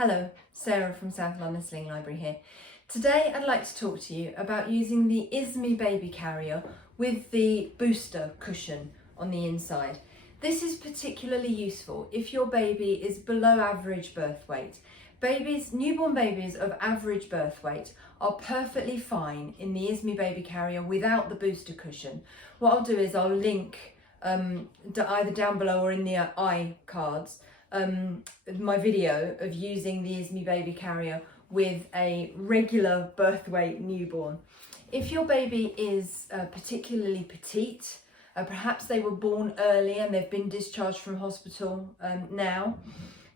Hello, Sarah from South London Sling Library here. Today I'd like to talk to you about using the Izmi Baby Carrier with the booster cushion on the inside. This is particularly useful if your baby is below average birth weight. Newborn babies of average birth weight are perfectly fine in the Izmi Baby Carrier without the booster cushion. What I'll do is I'll link either down below or in the iCards my video of using the Izmi Baby Carrier with a regular birth weight newborn. If your baby is particularly petite, perhaps they were born early and they've been discharged from hospital now,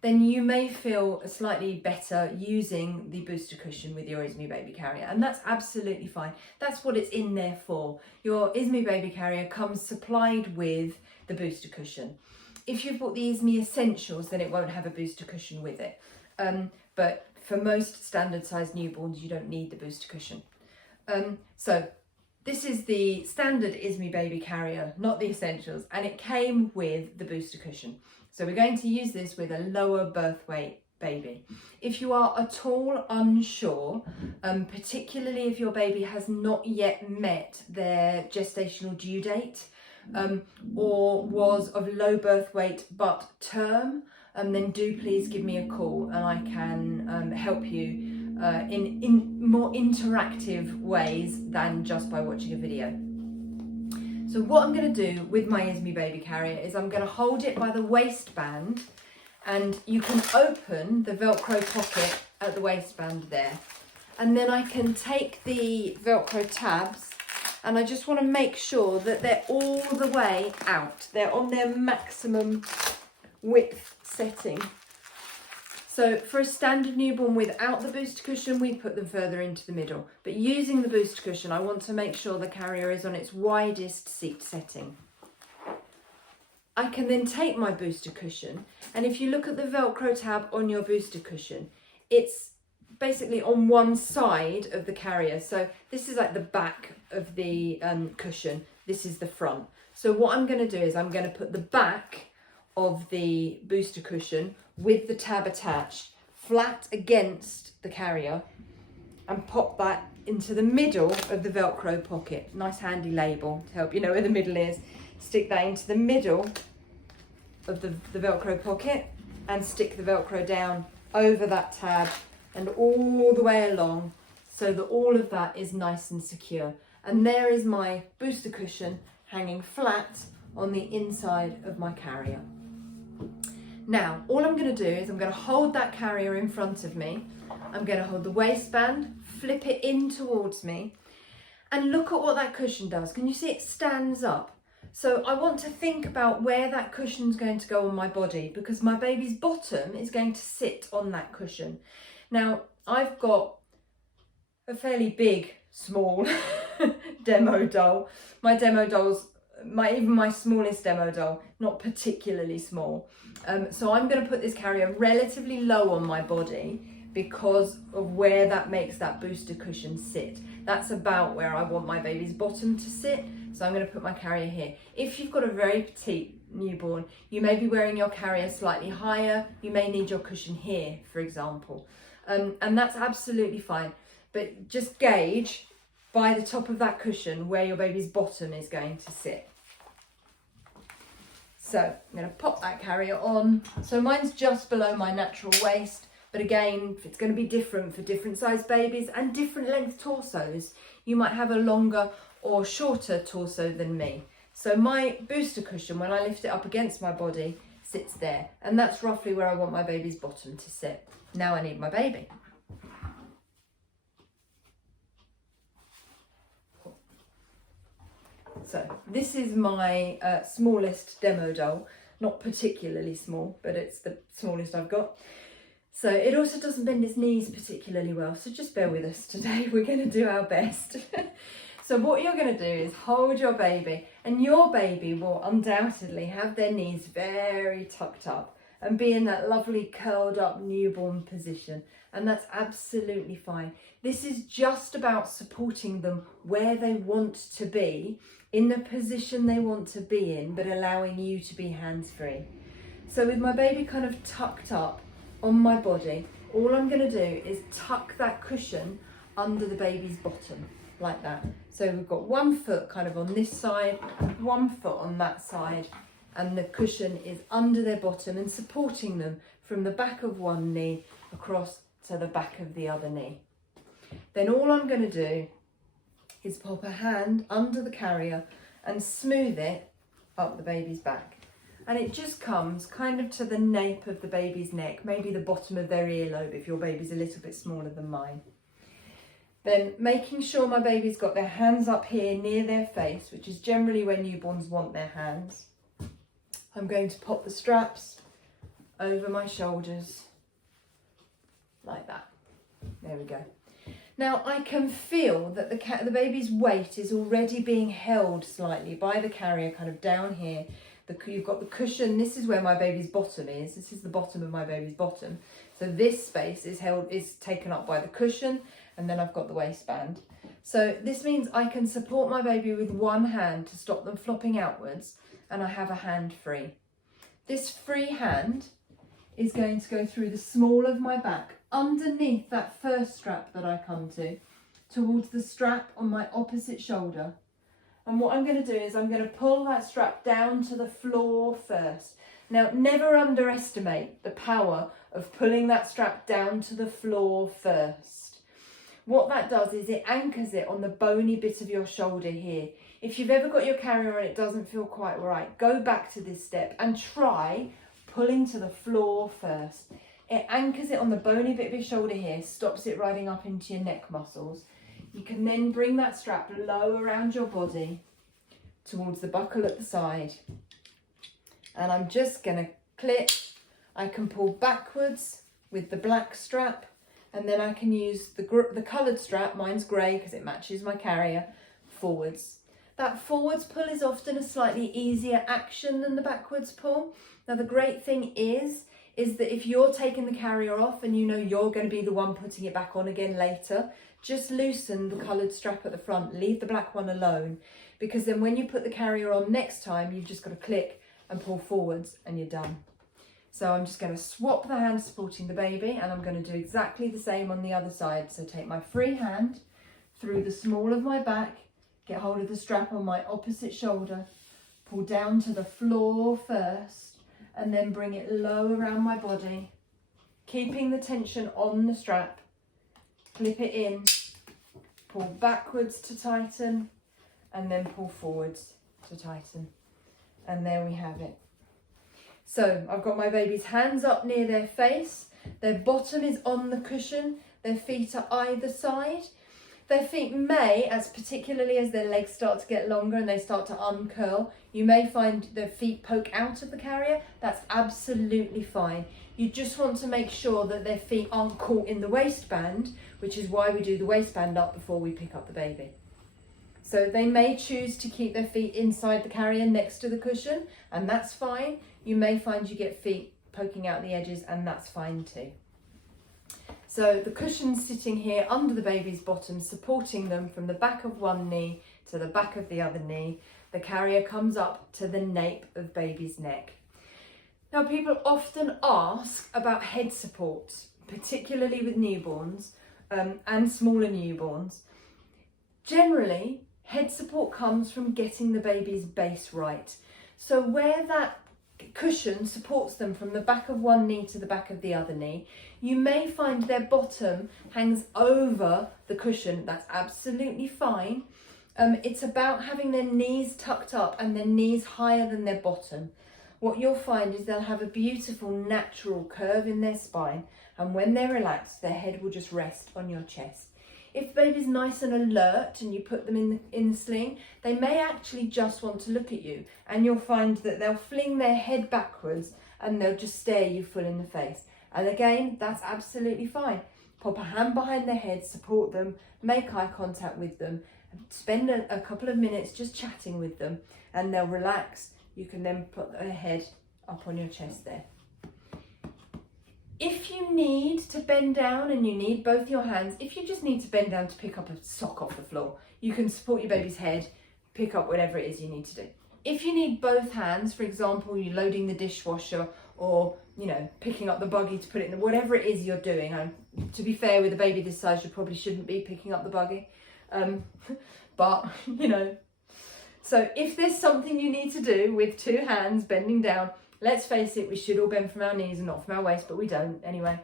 then you may feel slightly better using the booster cushion with your Izmi Baby Carrier, and that's absolutely fine. That's what it's in there for. Your Izmi Baby Carrier comes supplied with the booster cushion. If you've bought the Izmi Essentials, then it won't have a booster cushion with it. But for most standard sized newborns, you don't need the booster cushion. So this is the standard Izmi Baby Carrier, not the Essentials, and it came with the booster cushion. So we're going to use this with a lower birth weight baby. If you are at all unsure, particularly if your baby has not yet met their gestational due date, or was of low birth weight but term, then do please give me a call and I can help you in more interactive ways than just by watching a video. So what I'm going to do with my Izmi Baby Carrier is I'm going to hold it by the waistband, and you can open the Velcro pocket at the waistband there, and then I can take the Velcro tabs and I just want to make sure that they're all the way out. They're on their maximum width setting. So for a standard newborn without the booster cushion, we put them further into the middle. But using the booster cushion, I want to make sure the carrier is on its widest seat setting. I can then take my booster cushion, and if you look at the Velcro tab on your booster cushion, it's basically on one side of the carrier. So this is like the back of the cushion, this is the front. So what I'm going to do is I'm going to put the back of the booster cushion with the tab attached flat against the carrier and pop that into the middle of the Velcro pocket. Nice handy label to help you know where the middle is. Stick that into the middle of the Velcro pocket and stick the Velcro down over that tab and all the way along, so that all of that is nice and secure. And there is my booster cushion hanging flat on the inside of my carrier. Now, all I'm going to do is I'm going to hold that carrier in front of me. I'm going to hold the waistband, flip it in towards me, and look at what that cushion does. Can you see it stands up? So I want to think about where that cushion's going to go on my body, because my baby's bottom is going to sit on that cushion. Now, I've got a fairly big, small demo doll. My demo dolls, even my smallest demo doll, not particularly small. So I'm going to put this carrier relatively low on my body because of where that makes that booster cushion sit. That's about where I want my baby's bottom to sit. So I'm going to put my carrier here. If you've got a very petite newborn, you may be wearing your carrier slightly higher. You may need your cushion here, for example. And that's absolutely fine. But just gauge by the top of that cushion where your baby's bottom is going to sit. So I'm going to pop that carrier on. So mine's just below my natural waist, but again, it's going to be different for different sized babies and different length torsos. You might have a longer or shorter torso than me. So my booster cushion, when I lift it up against my body, sits there, and that's roughly where I want my baby's bottom to sit. Now I need my baby. So this is my smallest demo doll, not particularly small, but it's the smallest I've got. So it also doesn't bend its knees particularly well, so just bear with us today. We're going to do our best. So what you're going to do is hold your baby, and your baby will undoubtedly have their knees very tucked up and be in that lovely curled up newborn position, and that's absolutely fine. This is just about supporting them where they want to be, in the position they want to be in, but allowing you to be hands-free. So with my baby kind of tucked up on my body, all I'm going to do is tuck that cushion under the baby's bottom, like that. So we've got 1 foot kind of on this side, 1 foot on that side, and the cushion is under their bottom and supporting them from the back of one knee across to the back of the other knee. Then all I'm going to do is pop a hand under the carrier and smooth it up the baby's back. And it just comes kind of to the nape of the baby's neck, maybe the bottom of their earlobe if your baby's a little bit smaller than mine. Then making sure my baby's got their hands up here near their face, which is generally where newborns want their hands. I'm going to pop the straps over my shoulders like that. There we go. Now I can feel that the baby's weight is already being held slightly by the carrier, kind of down here. You've got the cushion, this is where my baby's bottom is. This is the bottom of my baby's bottom. So this space is taken up by the cushion, and then I've got the waistband. So this means I can support my baby with one hand to stop them flopping outwards, and I have a hand free. This free hand is going to go through the small of my back, underneath that first strap that I come to, towards the strap on my opposite shoulder. And what I'm going to do is I'm going to pull that strap down to the floor first. Now, never underestimate the power of pulling that strap down to the floor first. What that does is it anchors it on the bony bit of your shoulder here. If you've ever got your carrier and it doesn't feel quite right, go back to this step and try pulling to the floor first. It anchors it on the bony bit of your shoulder here, stops it riding up into your neck muscles. You can then bring that strap low around your body towards the buckle at the side. And I'm just going to clip. I can pull backwards with the black strap, and then I can use the coloured strap, mine's grey because it matches my carrier, forwards. That forwards pull is often a slightly easier action than the backwards pull. Now the great thing is that if you're taking the carrier off and you know you're going to be the one putting it back on again later, just loosen the coloured strap at the front, leave the black one alone, because then when you put the carrier on next time, you've just got to click and pull forwards and you're done. So I'm just going to swap the hand supporting the baby, and I'm going to do exactly the same on the other side. So take my free hand through the small of my back, get hold of the strap on my opposite shoulder, pull down to the floor first, and then bring it low around my body, keeping the tension on the strap. Clip it in, pull backwards to tighten, and then pull forwards to tighten. And there we have it. So I've got my baby's hands up near their face, their bottom is on the cushion, their feet are either side. Their feet may, particularly as their legs start to get longer and they start to uncurl, you may find their feet poke out of the carrier. That's absolutely fine. You just want to make sure that their feet aren't caught in the waistband, which is why we do the waistband up before we pick up the baby. So they may choose to keep their feet inside the carrier next to the cushion, and that's fine. You may find you get feet poking out the edges, and that's fine too. So the cushion's sitting here under the baby's bottom, supporting them from the back of one knee to the back of the other knee. The carrier comes up to the nape of baby's neck. Now, people often ask about head supports, particularly with newborns and smaller newborns. Generally, head support comes from getting the baby's base right. So where that cushion supports them from the back of one knee to the back of the other knee, you may find their bottom hangs over the cushion. That's absolutely fine. It's about having their knees tucked up and their knees higher than their bottom. What you'll find is they'll have a beautiful natural curve in their spine, and when they're relaxed, their head will just rest on your chest. If the baby's nice and alert and you put them in the sling, they may actually just want to look at you, and you'll find that they'll fling their head backwards and they'll just stare you full in the face. And again, that's absolutely fine. Pop a hand behind their head, support them, make eye contact with them, spend a couple of minutes just chatting with them, and they'll relax. You can then put their head up on your chest there. If you need to bend down and you need both your hands, if you just need to bend down to pick up a sock off the floor, you can support your baby's head, pick up whatever it is you need to do. If you need both hands, for example, you're loading the dishwasher or you know, picking up the buggy to put it in, whatever it is you're doing. To be fair, with a baby this size, you probably shouldn't be picking up the buggy. But, you know, so if there's something you need to do with 2 hands bending down, let's face it, we should all bend from our knees and not from our waist, but we don't anyway.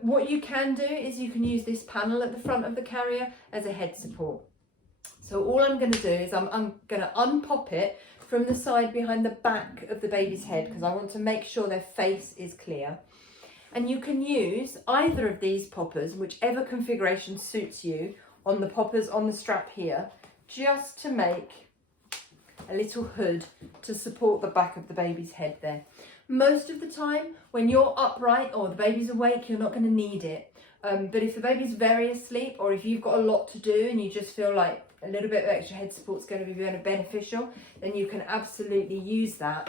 What you can do is you can use this panel at the front of the carrier as a head support. So all I'm going to do is I'm going to unpop it from the side behind the back of the baby's head, because I want to make sure their face is clear. And you can use either of these poppers, whichever configuration suits you, on the poppers on the strap here, just to make a little hood to support the back of the baby's head there. Most of the time, when you're upright or the baby's awake, you're not going to need it. But if the baby's very asleep, or if you've got a lot to do and you just feel like a little bit of extra head support is going to be very beneficial, then you can absolutely use that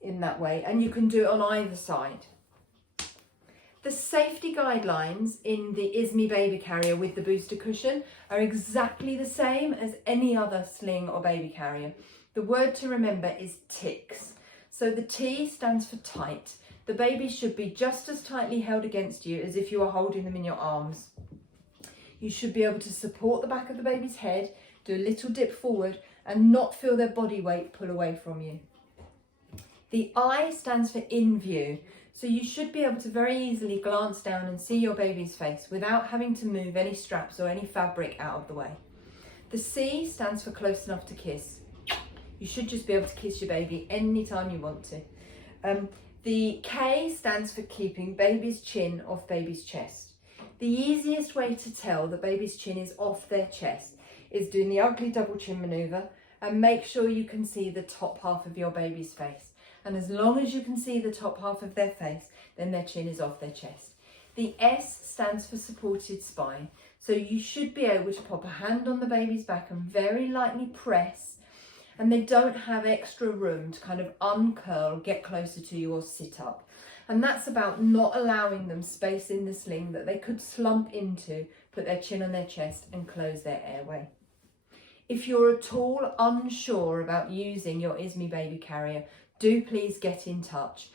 in that way. And you can do it on either side. The safety guidelines in the Izmi Baby Carrier with the booster cushion are exactly the same as any other sling or baby carrier. The word to remember is TICS. So the T stands for tight. The baby should be just as tightly held against you as if you were holding them in your arms. You should be able to support the back of the baby's head, do a little dip forward, and not feel their body weight pull away from you. The I stands for in view. So you should be able to very easily glance down and see your baby's face without having to move any straps or any fabric out of the way. The C stands for close enough to kiss. You should just be able to kiss your baby anytime you want to. The K stands for keeping baby's chin off baby's chest. The easiest way to tell that baby's chin is off their chest is doing the ugly double chin manoeuvre, and make sure you can see the top half of your baby's face. And as long as you can see the top half of their face, then their chin is off their chest. The S stands for supported spine. So you should be able to pop a hand on the baby's back and very lightly press, and they don't have extra room to kind of uncurl, get closer to you or sit up. And that's about not allowing them space in the sling that they could slump into, put their chin on their chest and close their airway. If you're at all unsure about using your Izmi Baby Carrier, do please get in touch.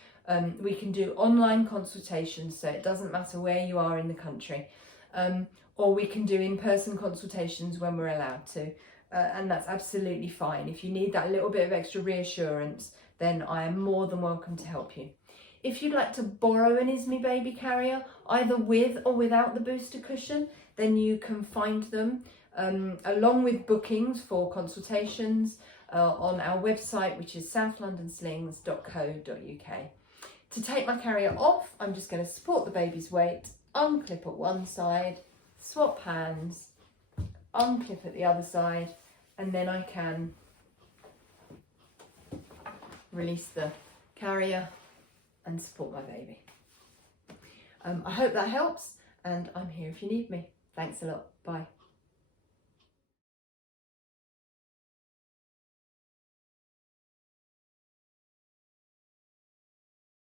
We can do online consultations, so it doesn't matter where you are in the country. Or we can do in-person consultations when we're allowed to. And that's absolutely fine. If you need that little bit of extra reassurance, then I am more than welcome to help you. If you'd like to borrow an Izmi Baby Carrier, either with or without the booster cushion, then you can find them along with bookings for consultations on our website, which is southlondonslings.co.uk. To take my carrier off, I'm just going to support the baby's weight, unclip at one side, swap hands, unclip at the other side, and then I can release the carrier and support my baby. I hope that helps, and I'm here if you need me. Thanks a lot. Bye.